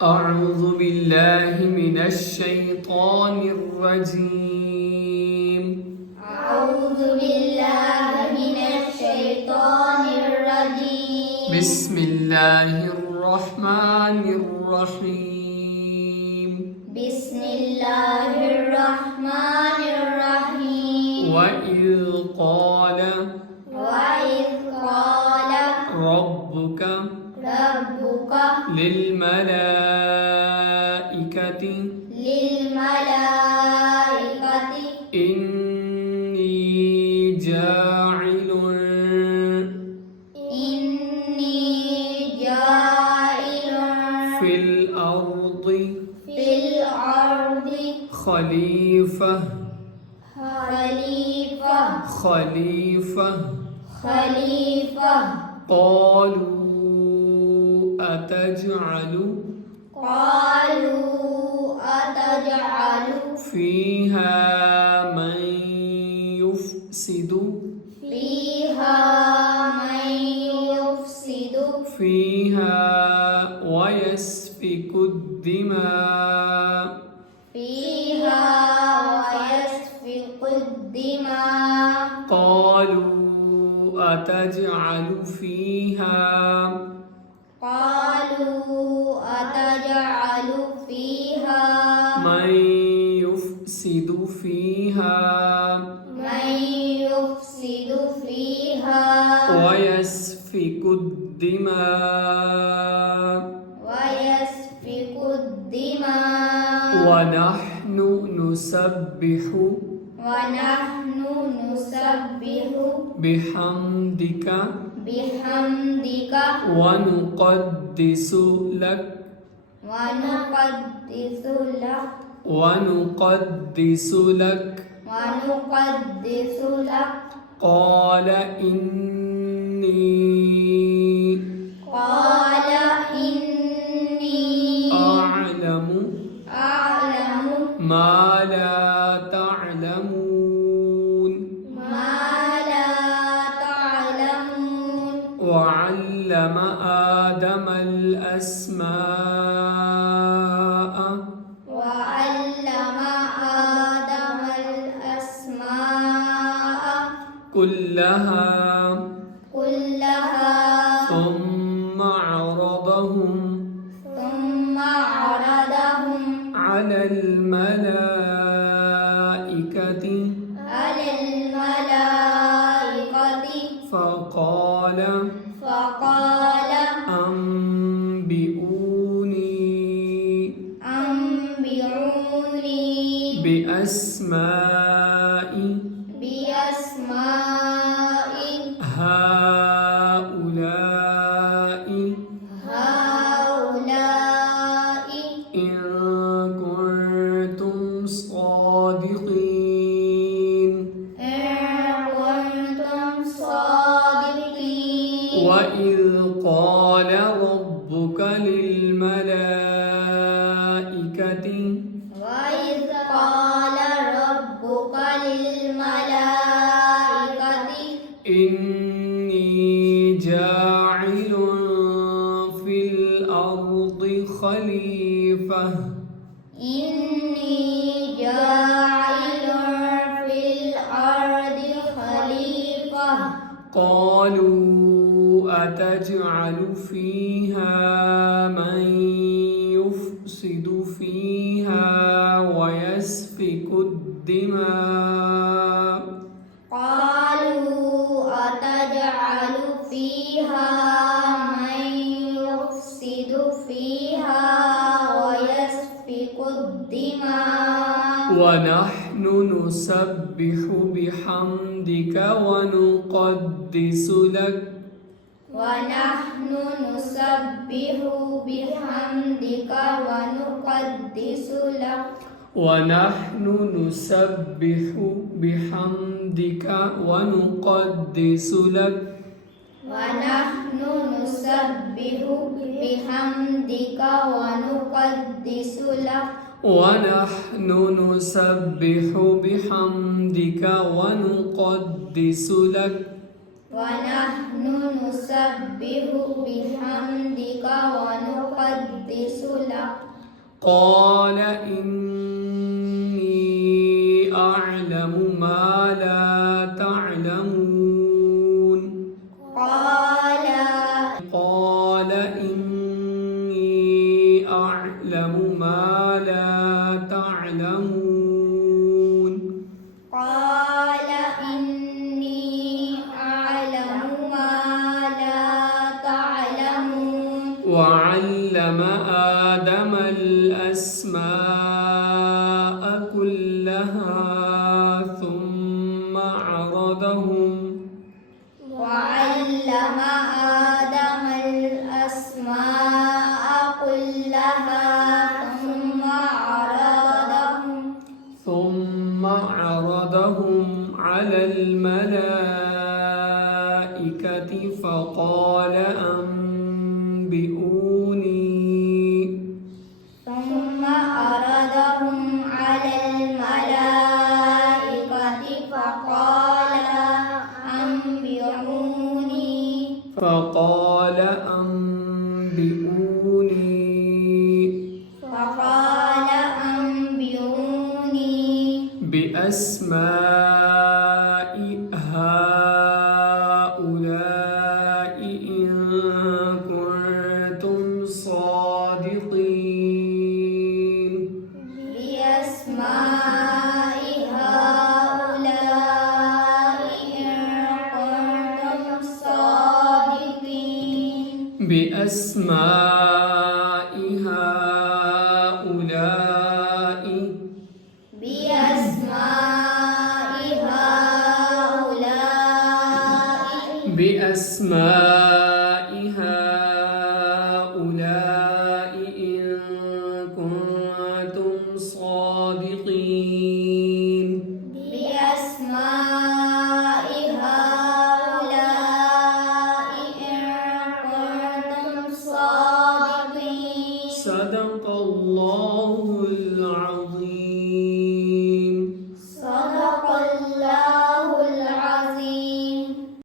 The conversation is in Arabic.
أعوذ بالله من الشيطان الرجيم. أعوذ بالله من الشيطان الرجيم. بسم الله الرحمن الرحيم. بسم الله الرحمن الرحيم. وإذ قال ربك للملائكة إني جاعل في الأرض خليفة. قالوا أتجعل فيها من يفسد فيها ويسفك الدماء قالوا أتجعل فيها من يفسد فيها ويسفك الدماء ونحن نسبح بحمدك ونقدس لك قال إني أعلم ما لا تعلمون وعلم آدم الأسماء كلها ثم عرضهم على الملائكة فقال أنبئوني بأسماء هؤلاء إن كنتم صادقين. وإذ قال ربك للملائكة إني جاعل في الأرض خليفة قالوا أتجعل فيها من يفسد فيها ويسفك الدماء ونحن نسبح بحمدك ونقدس لك ونحن نسبح بحمدك ونقدس لك ونحن نسبح بحمدك ونقدس لك ونحن نسبح بحمدك ونقدس لك قال إني أعلم ما لا تعلمون قال إني أعلم ما لا تعلمون قال إني أعلم ما لا تعلمون وعلم آدم الأسماء كلها ثم عرضهم وعلم آدم الأسماء كلها ثم عرضهم على الملائكة فقال ثم أردهم على الملائكة فقال أنبئوني بأسماء هؤلاء إن كنتم صادقين بأسماء هؤلاء إن كنتم صادقين بأسماء هؤلاء